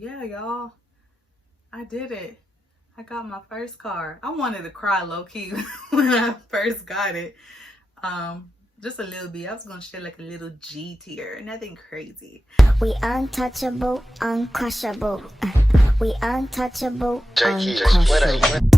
Yeah, y'all, I did it. I got my first car. I wanted to cry low-key when I first got it. Just a little bit. I was gonna share like a little G tier, nothing crazy. We untouchable, uncrushable. We untouchable, uncrushable.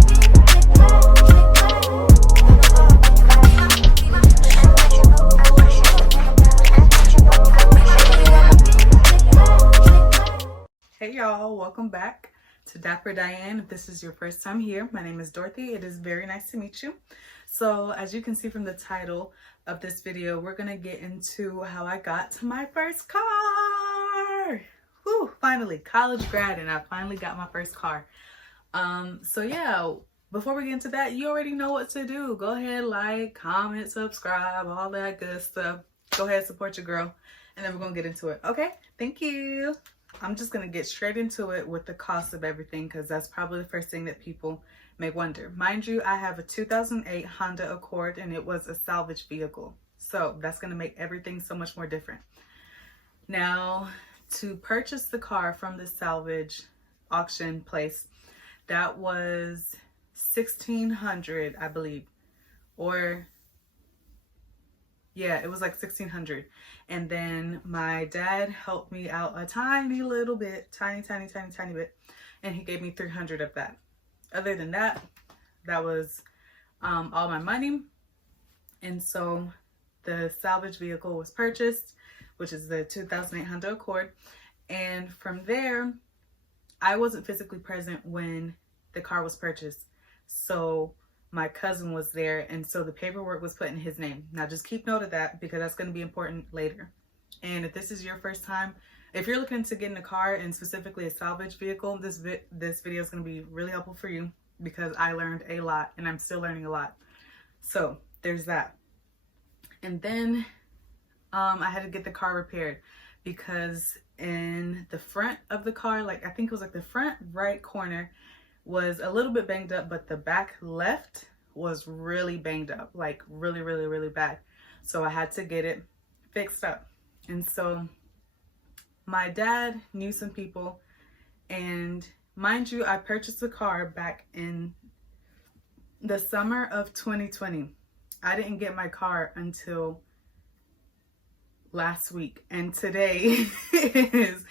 Hey y'all, welcome back to Dapper Diane. If this is your first time here, my name is Dorothy. It is very nice to meet you. So as you can see from the title of this video, we're gonna get into how I got to my first car. Whew, finally, college grad, and I finally got my first car. So yeah, before we get into that, you already know what to do. Go ahead, like, comment, subscribe, all that good stuff. Go ahead, support your girl, and then we're gonna get into it. Okay, thank you. I'm just gonna get straight into it with the cost of everything, because that's probably the first thing that people may wonder. Mind you, I have a 2008 Honda Accord, and it was a salvage vehicle, so that's gonna make everything so much more different. Now, to purchase the car from the salvage auction place, that was $1,600, I believe, or yeah, it was like $1,600. And then my dad helped me out a tiny little bit, tiny bit, and he gave me $300 of that. Other than that, that was all my money. And so the salvage vehicle was purchased, which is the 2008 Honda Accord. And from there, I wasn't physically present when the car was purchased. So my cousin was there, and so the paperwork was put in his name. Now just keep note of that, because that's going to be important later. And if this is your first time, if you're looking to get in a car, and specifically a salvage vehicle, this video is going to be really helpful for you, because I learned a lot and I'm still learning a lot. So there's that. And then I had to get the car repaired, because in the front of the car, like I think it was like the front right corner was a little bit banged up, but the back left was really banged up, like really bad. So I had to get it fixed up. And so my dad knew some people, and mind you, I purchased the car back in the summer of 2020. I didn't get my car until last week, and today is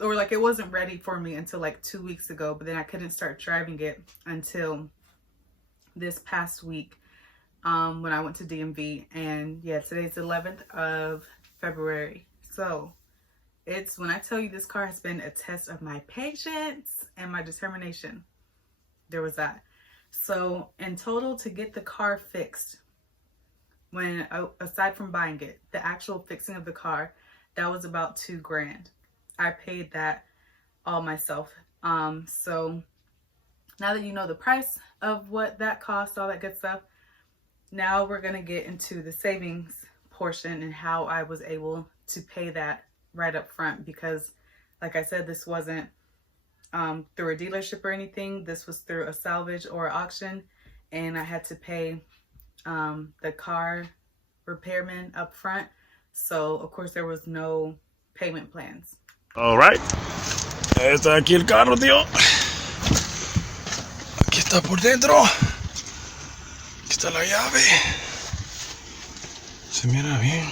or like it wasn't ready for me until like 2 weeks ago, but then I couldn't start driving it until this past week when I went to DMV. And yeah, today's the 11th of February. So it's, when I tell you this car has been a test of my patience and my determination, there was that. So in total, to get the car fixed, when aside from buying it, the actual fixing of the car, that was about $2 grand. I paid that all myself. So now that you know the price of what that cost, all that good stuff, now we're gonna get into the savings portion and how I was able to pay that right up front, because like I said, this wasn't through a dealership or anything. This was through a salvage or auction, and I had to pay the car repairman up front. So of course there was no payment plans. All right. Está aquí el carro, tío. Aquí está por dentro. Aquí está la llave. Se mira bien.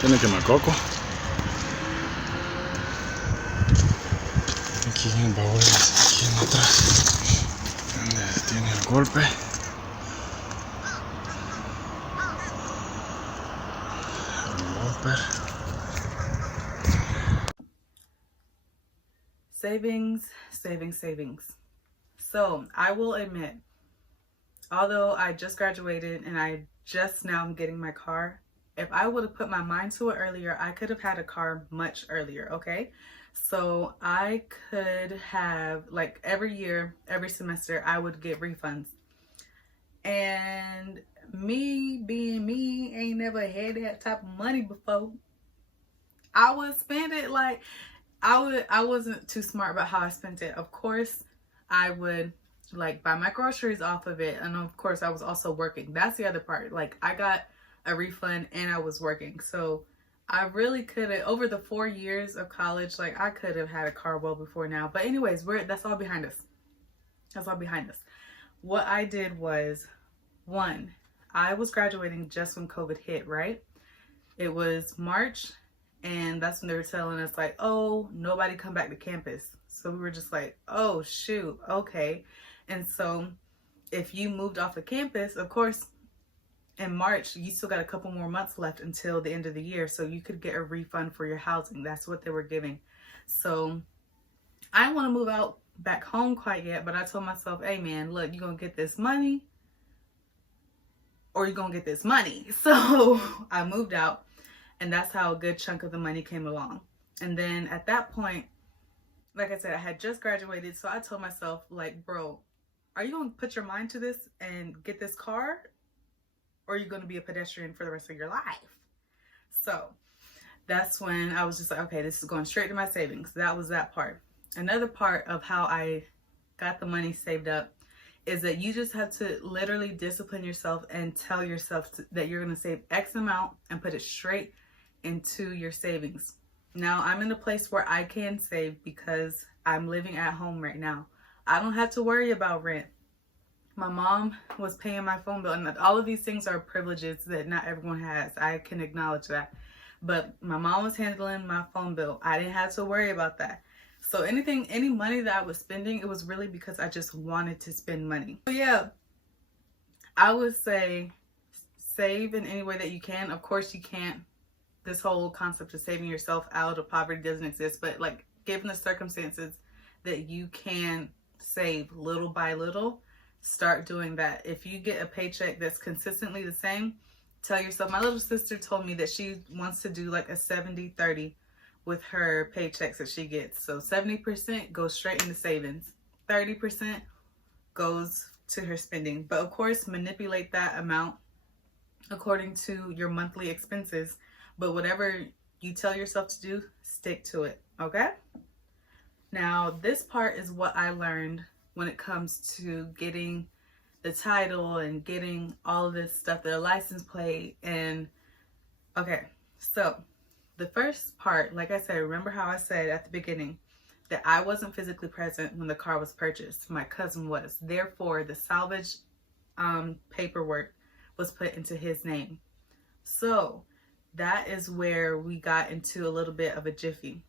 Tiene quemacoco. Aquí en el baúl, aquí en atrás, donde tiene el golpe. El bumper. Savings. So I will admit, although I just graduated and I just now am getting my car, if I would have put my mind to it earlier, I could have had a car much earlier, okay? So I could have, like, every year, every semester, I would get refunds. And me being me, ain't never had that type of money before. I would spend it like, I wasn't too smart about how I spent it. Of course, I would like buy my groceries off of it, and of course I was also working. That's the other part. Like I got a refund and I was working. So I really could have, over the 4 years of college, like I could have had a car well before now. But anyways, that's all behind us. That's all behind us. What I did was, one, I was graduating just when COVID hit, right? It was March, and that's when they were telling us like, oh, nobody come back to campus. So we were just like, oh shoot, okay. And so if you moved off of campus, of course, in March, you still got a couple more months left until the end of the year. So you could get a refund for your housing. That's what they were giving. So I didn't want to move out back home quite yet, but I told myself, hey man, look, you're going to get this money or you're going to get this money. So I moved out, and that's how a good chunk of the money came along. And then at that point, like I said, I had just graduated. So I told myself like, bro, are you going to put your mind to this and get this car? Or are you going to be a pedestrian for the rest of your life? So that's when I was just like, okay, this is going straight to my savings. That was that part. Another part of how I got the money saved up is that you just have to literally discipline yourself and tell yourself that you're going to save X amount and put it straight into your savings. Now I'm in a place where I can save because I'm living at home right now. I don't have to worry about rent. My mom was paying my phone bill, and all of these things are privileges that not everyone has. I can acknowledge that. But my mom was handling my phone bill. I didn't have to worry about that. So any money that I was spending, it was really because I just wanted to spend money. So yeah, I would say save in any way that you can. Of course you can't. This whole concept of saving yourself out of poverty doesn't exist. But like, given the circumstances that you can save little by little, start doing that. If you get a paycheck that's consistently the same, tell yourself, my little sister told me that she wants to do like a 70-30 with her paychecks that she gets. So 70% goes straight into savings, 30% goes to her spending. But of course, manipulate that amount according to your monthly expenses. But whatever you tell yourself to do, stick to it, okay? Now, this part is what I learned when it comes to getting the title and getting all of this stuff, the license plate. And okay, so the first part, like I said, remember how I said at the beginning that I wasn't physically present when the car was purchased. My cousin was. Therefore, the salvage paperwork was put into his name. So that is where we got into a little bit of a jiffy.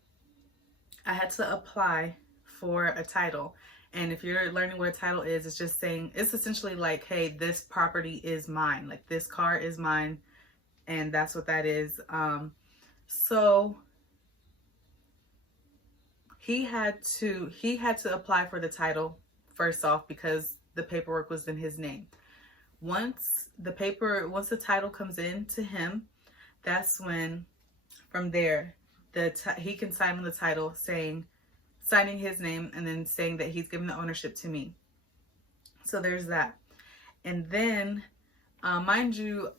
I had to apply for a title. And if you're learning what a title is, it's just saying, it's essentially like, hey, this property is mine. Like, this car is mine. And that's what that is. So he had to apply for the title first off because the paperwork was in his name. Once the title comes in to him, that's when from there, he can sign on the title signing his name and then saying that he's giving the ownership to me. So there's that. And then, mind you,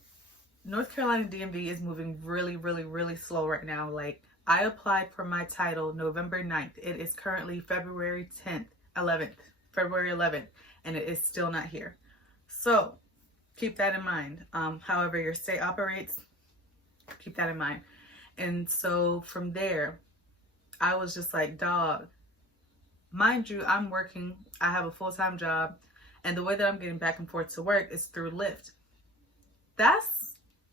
North Carolina DMV is moving really, really, really slow right now. Like, I applied for my title November 9th. It is currently February 11th, and it is still not here. So keep that in mind. However your state operates, keep that in mind. And so from there, I was just like, dog, mind you, I'm working. I have a full-time job. And the way that I'm getting back and forth to work is through Lyft. That's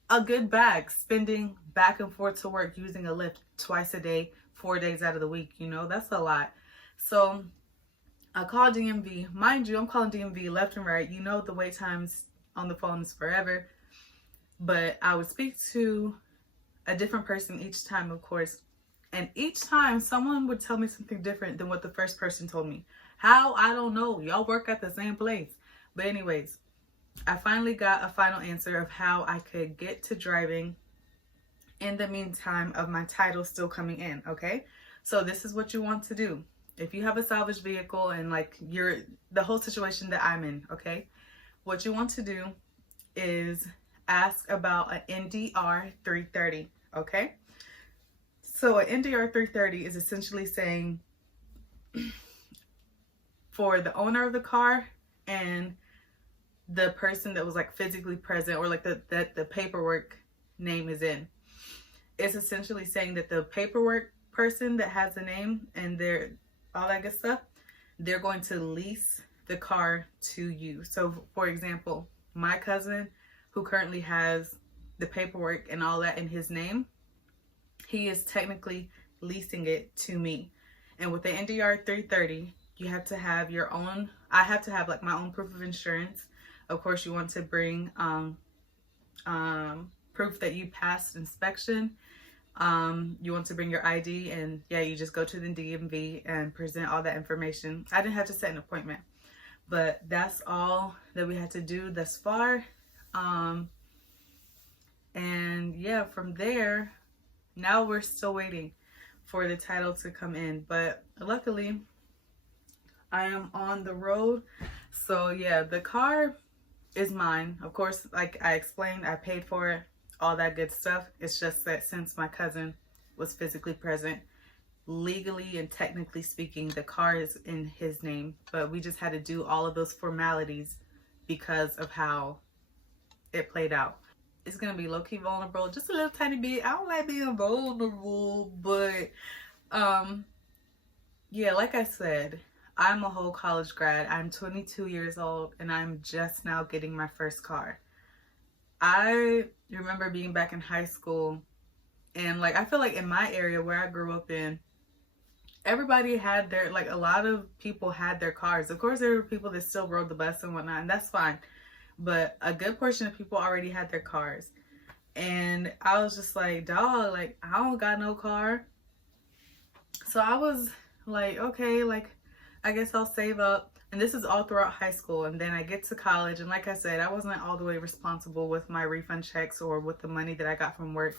a good bag, spending back and forth to work using a Lyft twice a day, 4 days out of the week. You know, that's a lot. So I called DMV. Mind you, I'm calling DMV left and right. You know, the wait times on the phone is forever. But I would speak to a different person each time, of course. And each time someone would tell me something different than what the first person told me. How? I don't know. Y'all work at the same place. But anyways, I finally got a final answer of how I could get to driving in the meantime of my title still coming in, okay? So this is what you want to do. If you have a salvage vehicle and like the whole situation that I'm in, okay? What you want to do is ask about an NDR 330, okay? So an NDR 330 is essentially saying for the owner of the car and the person that was like physically present, or like that the paperwork name is in. It's essentially saying that the paperwork person that has the name and their all that good stuff, they're going to lease the car to you. So for example, my cousin who currently has the paperwork and all that in his name, he is technically leasing it to me. And with the NDR 330, you have to have your own, I have to have like my own proof of insurance. Of course, you want to bring proof that you passed inspection. You want to bring your ID, and yeah, you just go to the DMV and present all that information. I didn't have to set an appointment, but that's all that we had to do thus far. And yeah, from there, now we're still waiting for the title to come in, but luckily I am on the road. So yeah, the car is mine. Of course, like I explained, I paid for it, all that good stuff. It's just that since my cousin was physically present, legally and technically speaking, the car is in his name, but we just had to do all of those formalities because of how it played out. It's gonna be low-key vulnerable, just a little tiny bit. I don't like being vulnerable, but yeah, like I said, I'm a whole college grad. I'm 22 years old and I'm just now getting my first car. I remember being back in high school, and like I feel like in my area where I grew up in, everybody had their, like a lot of people had their cars. Of course there were people that still rode the bus and whatnot, and that's fine, but a good portion of people already had their cars. And I was just like, dog, like I don't got no car. So I was like, okay, like I guess I'll save up. And this is all throughout high school. And then I get to college, and like I said, I wasn't all the way responsible with my refund checks or with the money that I got from work.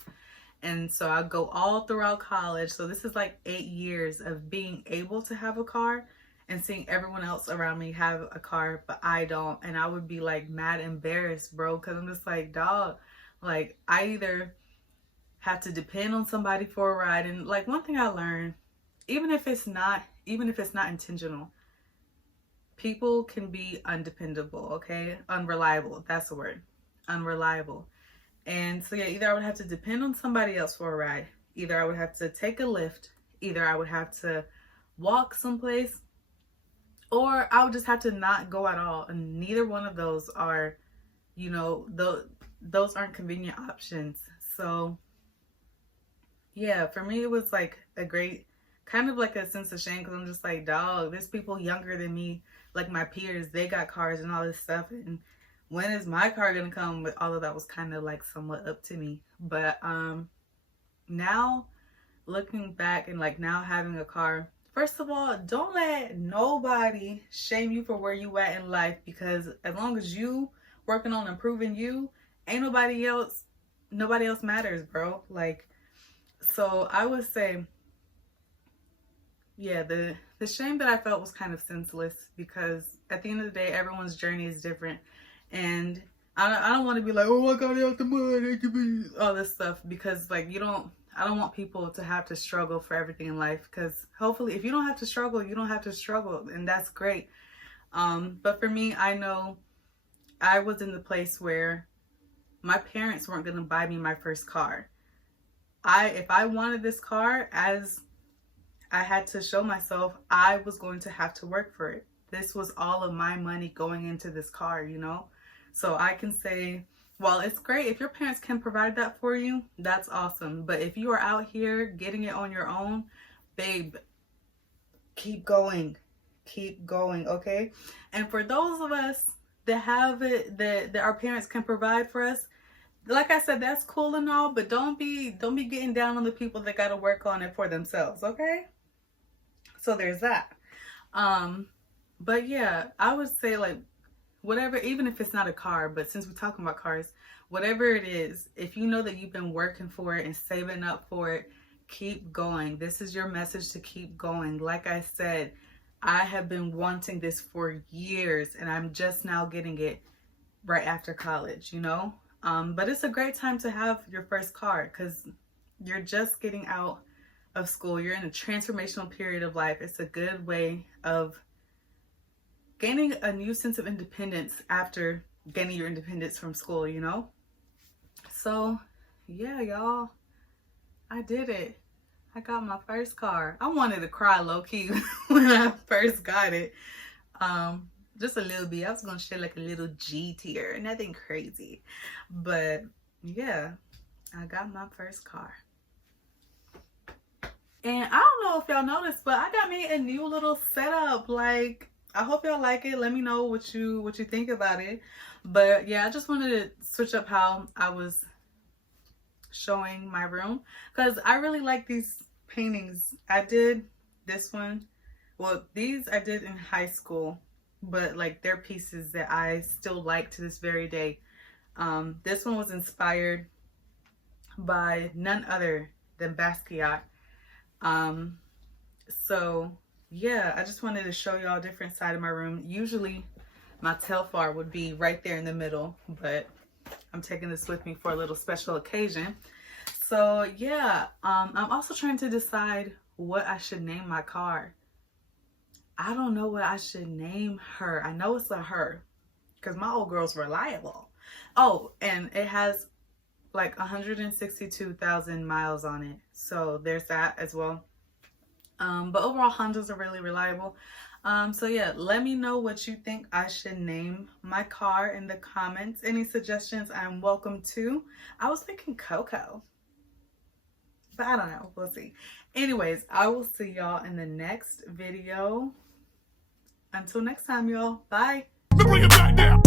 And so I go all throughout college. So this is like 8 years of being able to have a car and seeing everyone else around me have a car, but I don't. And I would be like mad embarrassed, bro, because I'm just like, dog, like I either have to depend on somebody for a ride. And like one thing I learned, even if it's not intentional, people can be undependable, okay? Unreliable, that's the word. Unreliable. And so yeah, either I would have to depend on somebody else for a ride, either I would have to take a lift, either I would have to walk someplace, or I would just have to not go at all. And neither one of those are, you know, those aren't convenient options. So yeah, for me it was like a great, kind of like a sense of shame, because I'm just like, dog, there's people younger than me, like my peers, they got cars and all this stuff, and when is my car gonna come? But all of that was kind of like somewhat up to me. But now looking back and like now having a car, first of all, don't let nobody shame you for where you at in life, because as long as you working on improving you, ain't nobody else matters, bro. Like, so I would say, yeah, the shame that I felt was kind of senseless, because at the end of the day, everyone's journey is different. And I don't want to be like, oh, I got out the mud, I could be all this stuff, because like I don't want people to have to struggle for everything in life, because hopefully if you don't have to struggle, you don't have to struggle, and that's great. But for me, I know I was in the place where my parents weren't going to buy me my first car. If I wanted this car, as I had to show myself, I was going to have to work for it. This was all of my money going into this car, you know? So I can say, well, it's great if your parents can provide that for you, that's awesome. But if you are out here getting it on your own, babe, keep going, okay? And for those of us that have it, that our parents can provide for us, like I said, that's cool and all, but don't be getting down on the people that got to work on it for themselves, okay? So there's that. But yeah, I would say like whatever, even if it's not a car, but since we're talking about cars, whatever it is, if you know that you've been working for it and saving up for it, keep going. This is your message to keep going. Like I said, I have been wanting this for years, and I'm just now getting it right after college, you know? But it's a great time to have your first car, because you're just getting out of school. You're in a transformational period of life. It's a good way of gaining a new sense of independence after gaining your independence from school, you know? So yeah, y'all, I did it. I got my first car. I wanted to cry low-key when I first got it. Just a little bit. I was gonna shed like a little G tear, nothing crazy. But yeah, I got my first car. And I don't know if y'all noticed, but I got me a new little setup. Like, I hope y'all like it. Let me know what you think about it. But yeah, I just wanted to switch up how I was showing my room, because I really like these paintings. I did this one. Well, these I did in high school, but like they're pieces that I still like to this very day. This one was inspired by none other than Basquiat. So yeah, I just wanted to show y'all a different side of my room. Usually my Telfar would be right there in the middle, but I'm taking this with me for a little special occasion. So yeah, I'm also trying to decide what I should name my car. I don't know what I should name her. I know it's a her because my old girl's reliable. Oh, and it has like 162,000 miles on it. So there's that as well. But overall, Hondas are really reliable. So yeah, let me know what you think I should name my car in the comments. Any suggestions, I'm welcome to. I was thinking Coco, but I don't know. We'll see. Anyways, I will see y'all in the next video. Until next time, y'all. Bye. Bring it back now.